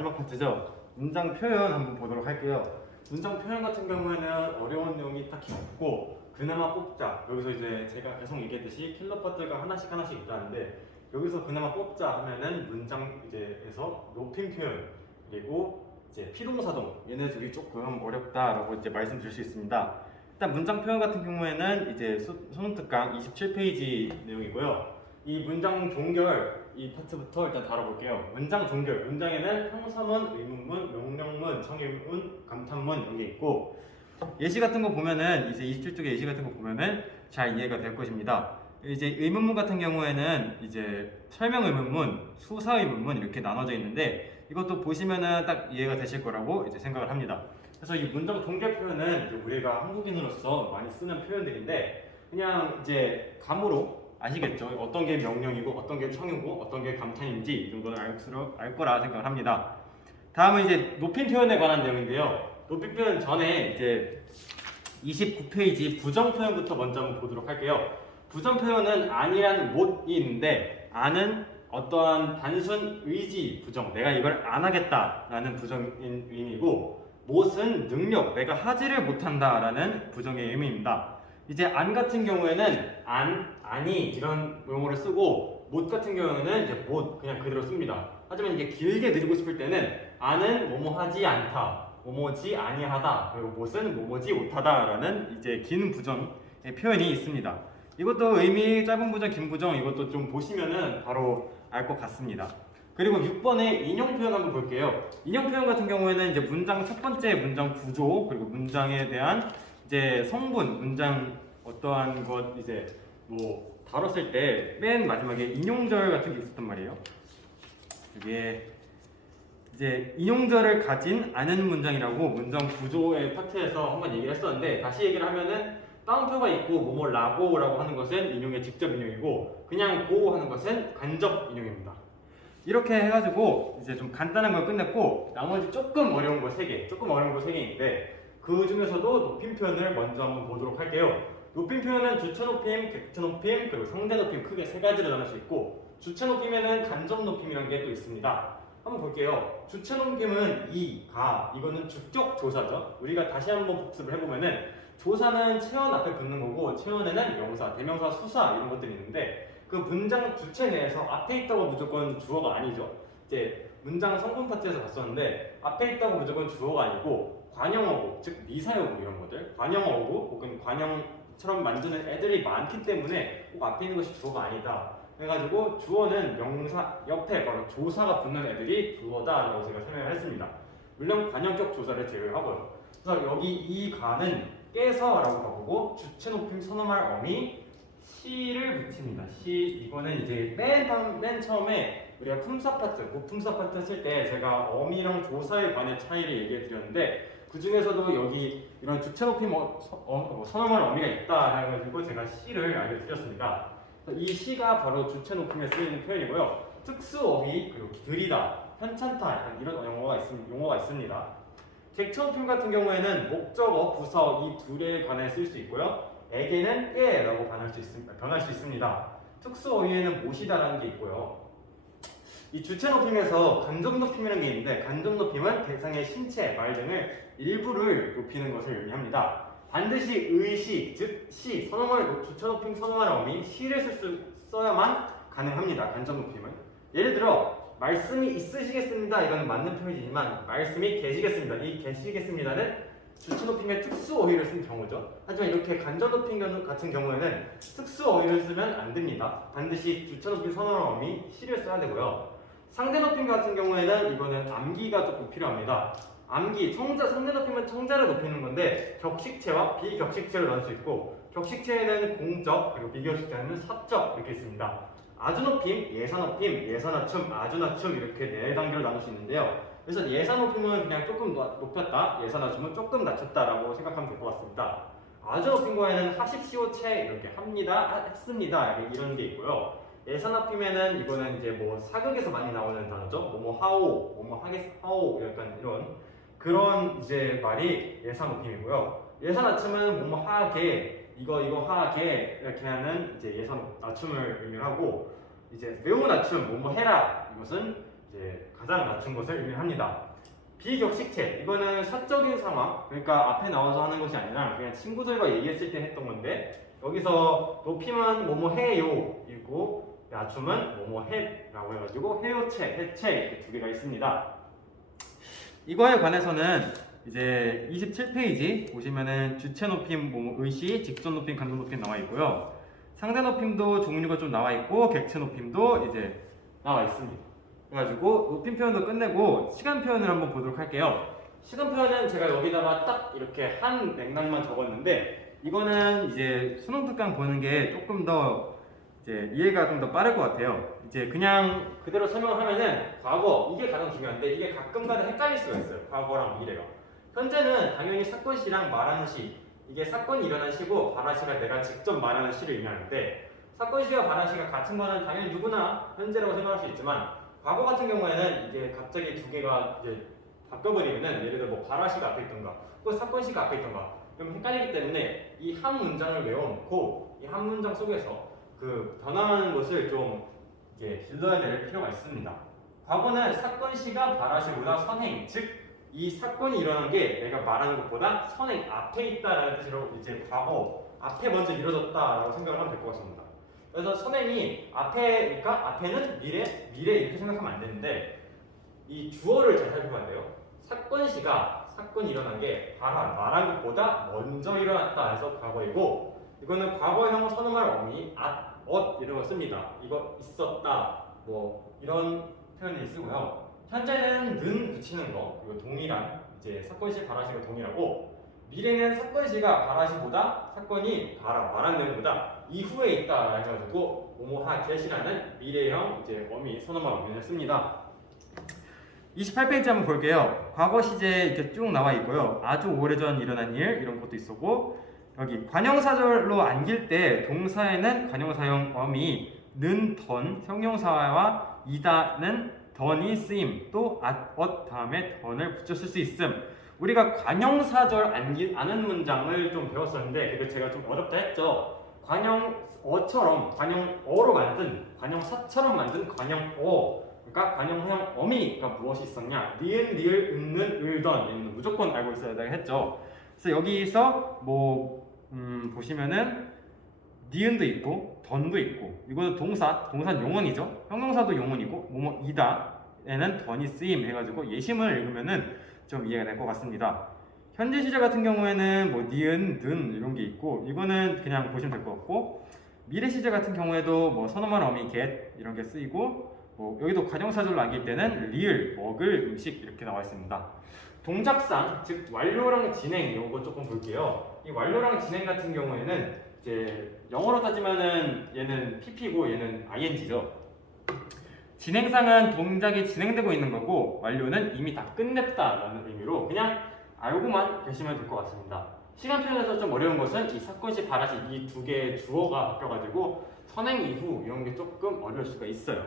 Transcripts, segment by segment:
마지막 파트죠. 문장 표현 한번 보도록 할게요. 문장 표현 같은 경우에는 어려운 내용이 딱히 없고 그나마 뽑자. 여기서 이제 제가 계속 얘기했듯이 킬러 파트가 하나씩 하나씩 있다는데 여기서 그나마 뽑자 하면은 문장 이제에서 높임 표현 그리고 이제 피동사동 얘네 둘이 조금 어렵다라고 이제 말씀드릴 수 있습니다. 일단 문장 표현 같은 경우에는 이제 수- 수능 특강 27페이지 내용이고요. 이 문장 종결 이 파트부터 일단 다뤄볼게요. 문장 종결 문장에는 형사문, 의문문, 명령문, 청의문, 감탄문 이런 게 있고 예시 같은 거 보면은 이제 27쪽에 예시 같은 거 보면은 잘 이해가 될 것입니다. 이제 의문문 같은 경우에는 이제 설명 의문문, 수사 의문문 이렇게 나눠져 있는데 이것도 보시면은 딱 이해가 되실 거라고 이제 생각을 합니다. 그래서 이 문장 종결 표현은 우리가 한국인으로서 많이 쓰는 표현들인데 그냥 이제 감으로 아시겠죠? 어떤 게 명령이고 어떤 게 청이고 어떤 게 감탄인지 이 정도는 알, 알 거라 생각을 합니다. 다음은 이제 높임 표현에 관한 내용인데요. 높임 표현 전에 이제 29페이지 부정 표현부터 먼저 한번 보도록 할게요. 부정 표현은 아니란 못이 있는데 안은 어떠한 단순 의지 부정 내가 이걸 안 하겠다라는 부정인 의미고 못은 능력 내가 하지를 못한다라는 부정의 의미입니다. 이제 안 같은 경우에는 안, 아니 이런 용어를 쓰고 못 같은 경우에는 이제 못 그냥 그대로 씁니다. 하지만 이게 길게 드리고 싶을 때는 안은 뭐뭐 하지 않다, 뭐뭐지 아니하다, 그리고 못은 뭐뭐지 못하다라는 이제 긴 부정의 표현이 있습니다. 이것도 의미 짧은 부정, 긴 부정 이것도 좀 보시면은 바로 알 것 같습니다. 그리고 6번의 인용 표현 한번 볼게요. 인용 표현 같은 경우에는 이제 문장 첫 번째 문장 구조 그리고 문장에 대한 이제 성분, 문장 어떠한 것 이제 뭐 다뤘을 때 맨 마지막에 인용절 같은 게 있었단 말이에요. 이게 이제 인용절을 가진 않은 문장이라고 문장 구조의 파트에서 한번 얘기를 했었는데 다시 얘기를 하면은 따옴표가 있고 뭐뭐 라고라고 하는 것은 인용의 직접 인용이고 그냥 고 하는 것은 간접 인용입니다. 이렇게 해가지고 이제 좀 간단한 걸 끝냈고 나머지 조금 어려운 거세 개, 조금 어려운 거세 개인데 그 중에서도 높임 표현을 먼저 한번 보도록 할게요. 높임 표현은 주체 높임, 객체 높임, 그리고 상대 높임 크게 세 가지로 나눌 수 있고 주체 높임에는 간접 높임이라는 게 또 있습니다. 한번 볼게요. 주체 높임은 이, 가 이거는 주격 조사죠. 우리가 다시 한번 복습을 해보면은 조사는 체언 앞에 붙는 거고 체언에는 명사, 대명사, 수사 이런 것들이 있는데 그 문장 주체 내에서 앞에 있다고 무조건 주어가 아니죠. 이제 문장 성분 파트에서 봤었는데 앞에 있다고 무조건 주어가 아니고 관형어구, 즉 미사여구 이런 것들 관형어구 혹은 관형 처럼 만드는 애들이 많기 때문에 꼭 앞에 있는 것이 주어가 아니다. 그래가지고 주어는 명사 옆에 바로 조사가 붙는 애들이 주어다라고 제가 설명을 했습니다. 물론 관형격 조사를 제외하고요. 그래서 여기 이 가는 깨서라고 가보고 주체 높임 선언할 어미 시를 붙입니다. 시 이거는 이제 맨, 방- 맨 처음에 우리가 품사 파트, 고품사 파트 했을 때 제가 어미랑 조사에 관한 차이를 얘기해 드렸는데 그 중에서도 여기 이런 주체 높임 어, 뭐 선언할 어미가 있다 해가지고 제가 시를 알려드렸습니다. 이 시가 바로 주체 높임에 쓰이는 표현이고요. 특수어휘 그리고 들이다, 편찬타 이런 용어가 있, 용어가 있습니다. 객체 높임 같은 경우에는 목적어, 부사 이 둘에 관해 쓸 수 있고요. 에게는 수, 있, 변할 수 있습니다. 특수 어휘에는 못이다라는 게 있고요. 이 주체 높임에서 간접 높임이라는 게 있는데 간접 높임은 대상의 신체, 말 등을 일부를 높이는 것을 의미합니다. 반드시 의시, 즉 시, 선언을 주체 높임 선언하는 어미 시를 쓸 수, 써야만 가능합니다. 간접 높임은 예를 들어 말씀이 있으시겠습니다. 이건 맞는 표현이지만 말씀이 계시겠습니다. 이 계시겠습니다는 주체 높임의 특수 어휘를 쓴 경우죠. 하지만 이렇게 간접 높임 같은 경우에는 특수 어휘를 쓰면 안 됩니다. 반드시 주체 높임 선언 어미 시를 써야 되고요. 상대 높임 같은 경우에는 이거는 암기가 조금 필요합니다. 암기, 청자, 상대 높임은 청자를 높이는 건데 격식체와 비격식체를 나눌 수 있고 격식체에는 공적 그리고 비격식체는 사적 이렇게 있습니다. 아주 높임, 예사 높임, 예사 낮춤, 아주 낮춤 이렇게 네 단계로 나눌 수 있는데요. 그래서 예사 높임은 그냥 조금 더 높였다, 예사 낮춤은 조금 낮췄다라고 생각하면 될 것 같습니다. 아주 높인 거에는 하십시오, 채 이렇게 합니다, 하- 했습니다 이런 게 있고요. 예사 높임에는 이거는 이제 뭐 사극에서 많이 나오는 단어죠. 뭐뭐 하오, 뭐뭐 하겠 하오 약간 이런 그런 이제 말이 예사 높임이고요. 예사 낮춤은 뭐뭐 하게 이거 이거 하게 이렇게 하는 이제 예사 낮춤을 의미하고 이제 매우 낮춤 뭐뭐 해라 이것은 이제 가장 낮춘 것을 의미합니다. 비격식체 이거는 사적인 상황 그러니까 앞에 나와서 하는 것이 아니라 그냥 친구들과 얘기했을 때 했던 건데 여기서 높임은 뭐뭐 해요 이고 낮춤은 뭐뭐 해라고 해가지고 해요체 해체 이렇게 두 개가 있습니다. 이거에 관해서는 이제 27페이지 보시면은 주체 높임, 뭐 의시, 직선 높임, 간접 높임 나와 있고요. 상대 높임도 종류가 좀 나와 있고 객체 높임도 이제 나와 있습니다. 그래가지고 높임 표현도 끝내고 시간 표현을 한번 보도록 할게요. 시간 표현은 제가 여기다가 딱 이렇게 한 맥락만 적었는데 이거는 이제 수능 특강 보는 게 조금 더 이제 이해가 좀 더 빠를 것 같아요. 이제 그냥 그대로 설명하면은 과거 이게 가장 중요한데 이게 가끔가다 헷갈릴 수가 있어요. 과거랑 미래가. 현재는 당연히 사건 시랑 말하는 시 이게 사건이 일어난 시고 발화 시가 내가 직접 말하는 시를 의미하는데 사건 시와 발화 시가 같은 거는 당연히 누구나 현재라고 생각할 수 있지만 과거 같은 경우에는 이게 갑자기 두 개가 이제 바뀌어버리면은 예를 들어 뭐 발화 시가 앞에 있던가 또 사건 시가 앞에 있던가 그럼 헷갈리기 때문에 이 한 문장을 외워놓고 이 한 문장 속에서 그 변화하는 것을 좀 이제 길러야 될 필요가 있습니다. 과거는 사건 시가 발화 시보다 선행 즉 이 사건이 일어난 게 내가 말하는 것보다 선행 앞에 있다라는 뜻으로 이제 과거 앞에 먼저 이루어졌다라고 생각을 하면 될 것 같습니다. 그래서 선행이 앞에니까 앞에는 미래 미래 이렇게 생각하면 안 되는데 이 주어를 잘 살펴봐야 돼요. 사건 시가 사건이 일어난 게 발화 말한 것보다 먼저 일어났다 해서 과거이고 이거는 과거형 선음할 어미 at, 엇 이런 거 씁니다. 이거 있었다 뭐 이런 표현을 쓰고요. 현재는 는 붙이는 거 이거 동일한 이제 사건 시 발화 시가 동일하고 미래는 사건 시가 발화 시보다 사건이 발화 말한 내용보다 이후에 있다 해가지고 오모하 get이라는 미래형 이제 어미 선어말 어미를 씁니다. 28페이지 한번 볼게요. 과거 시제 이렇게 쭉 나와 있고요. 아주 오래전 일어난 일 이런 것도 있었고 여기 관형사절로 안길 때 동사에는 관형사형 어미 는, 던, 형용사와 이다는 던이 쓰임 또 엇 다음에 던을 붙였을 수 있음. 우리가 관형사절 안기, 아는 문장을 좀 배웠었는데 그게 제가 좀 어렵다 했죠. 관형어처럼 관형어로 만든 관형사처럼 만든 관형어 그러니까 관형형 어미가 무엇이 있었냐? 니은, 니을, 은는, 을던 무조건 알고 있어야 했죠. 그래서 여기서 뭐 음, 보시면은 니은도 있고 던도 있고 이거는 동사 동사 용언이죠. 형용사도 용언이고 뭐뭐 이다에는 던이 쓰임 해가지고 예심을 읽으면은 좀 이해가 될 것 같습니다. 현재 시제 같은 경우에는 뭐 니은 든 이런 게 있고 이거는 그냥 보시면 될 것 같고 미래 시제 같은 경우에도 뭐 선어만 어미 get 이런 게 쓰이고 뭐 여기도 관형사절로 남길 때는 리을 먹을 음식 이렇게 나와 있습니다. 동작상 즉 완료랑 진행 요거 조금 볼게요 이 완료랑 진행 같은 경우에는 이제 영어로 따지면은 얘는 PP고 얘는 ING죠. 진행상은 동작이 진행되고 있는 거고 완료는 이미 다 끝냈다라는 의미로 그냥 알고만 계시면 될 것 같습니다. 시간 표현에서 좀 어려운 것은 이 사건시 발화시 이 두 개의 주어가 바뀌어가지고 선행 이후 이런 게 조금 어려울 수가 있어요.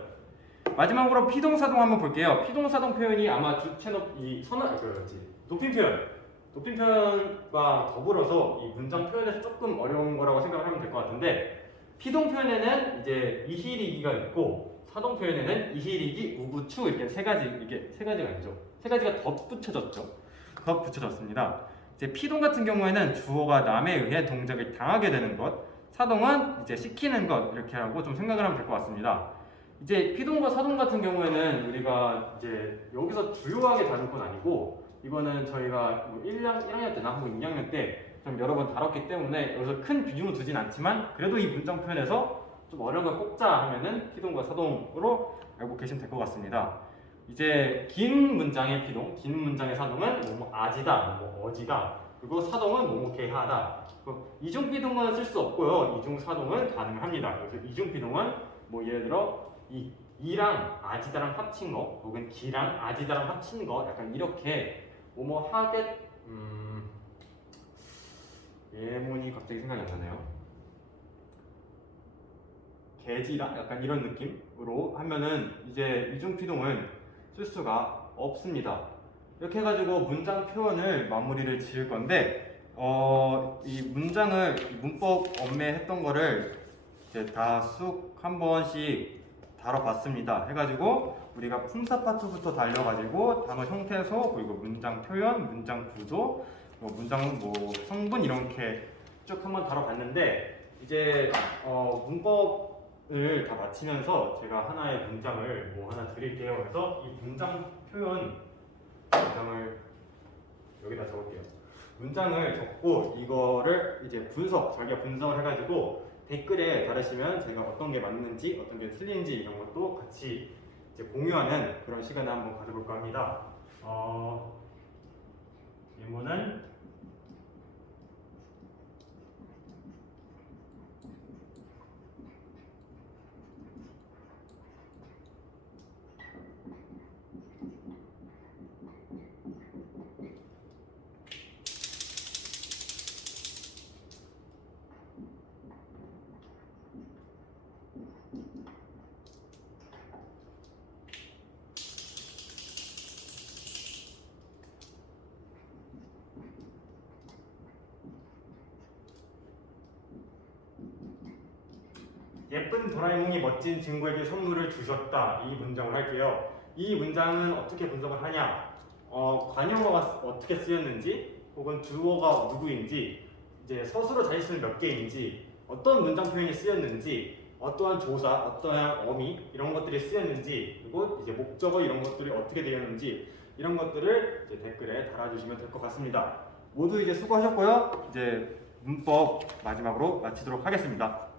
마지막으로 피동사동 한번 볼게요. 피동사동 표현이 아마 주체 높이 선언 그렇지 높임 표현 높임 표현과 더불어서 이 문장 표현에서 조금 어려운 거라고 생각을 하면 될 것 같은데 피동 표현에는 이제 이희리기가 있고 사동 표현에는 이희리기, 우구추 이렇게 세 가지 이게 세 가지가 아니죠. 세 가지가 덧붙여졌죠. 덧붙여졌습니다. 이제 피동 같은 경우에는 주어가 남에 의해 동작을 당하게 되는 것, 사동은 이제 시키는 것 이렇게 하고 좀 생각을 하면 될 것 같습니다. 이제 피동과 사동 같은 경우에는 우리가 이제 여기서 주요하게 다룰 건 아니고 이거는 저희가 뭐 1학, 1학년 때나 뭐 2학년 때 좀 여러 번 다뤘기 때문에 여기서 큰 비중을 두진 않지만 그래도 이 문장 표현에서 좀 어려운 걸 꼽자 하면은 피동과 사동으로 알고 계시면 될 것 같습니다. 이제 긴 문장의 피동, 긴 문장의 사동은 뭐뭐 아지다, 뭐 어지다, 그리고 사동은 뭐뭐 개하다. 그 이중 피동은 쓸 수 없고요. 이중 사동은 가능합니다. 그래서 이중 피동은 뭐 예를 들어 이 이랑 아지다랑 합친 거, 혹은 기랑 아지다랑 합친 거, 약간 이렇게 뭐뭐 하되 음 예문이 갑자기 생각이 안 나네요. 개지랑 약간 이런 느낌으로 하면은 이제 이중 피동은 쓸 수가 없습니다. 이렇게 해가지고 문장 표현을 마무리를 지을 건데 어, 이 문장을 이 문법 엄매했던 거를 이제 다 쑥 한 번씩 다뤄봤습니다. 해가지고 우리가 품사 파트부터 달려가지고 단어 형태소 그리고 문장 표현, 문장 구조, 뭐 문장 뭐 성분 이렇게 쭉 한번 다뤄봤는데 이제 어, 문법을 다 마치면서 제가 하나의 문장을 뭐 하나 드릴게요. 그래서 이 문장 표현 문장을 여기다 적을게요. 문장을 적고 이거를 이제 분석, 자기가 분석을 해가지고 댓글에 달으시면 제가 어떤 게 맞는지 어떤 게 틀린지 이런 것도 같이 이제 공유하는 그런 시간을 한번 가져볼까 합니다. 어, 질문은 예쁜 도라에몽이 멋진 친구에게 선물을 주셨다. 이 문장을 할게요. 이 문장은 어떻게 분석을 하냐? 어, 관용어가 쓰- 어떻게 쓰였는지, 혹은 주어가 누구인지, 이제 서술어 자릿수는 몇 개인지, 어떤 문장 표현이 쓰였는지, 어떠한 조사, 어떠한 어미 이런 것들이 쓰였는지, 그리고 이제 목적어 이런 것들이 어떻게 되었는지 이런 것들을 이제 댓글에 달아주시면 될 것 같습니다. 모두 이제 수고하셨고요. 이제 문법 마지막으로 마치도록 하겠습니다.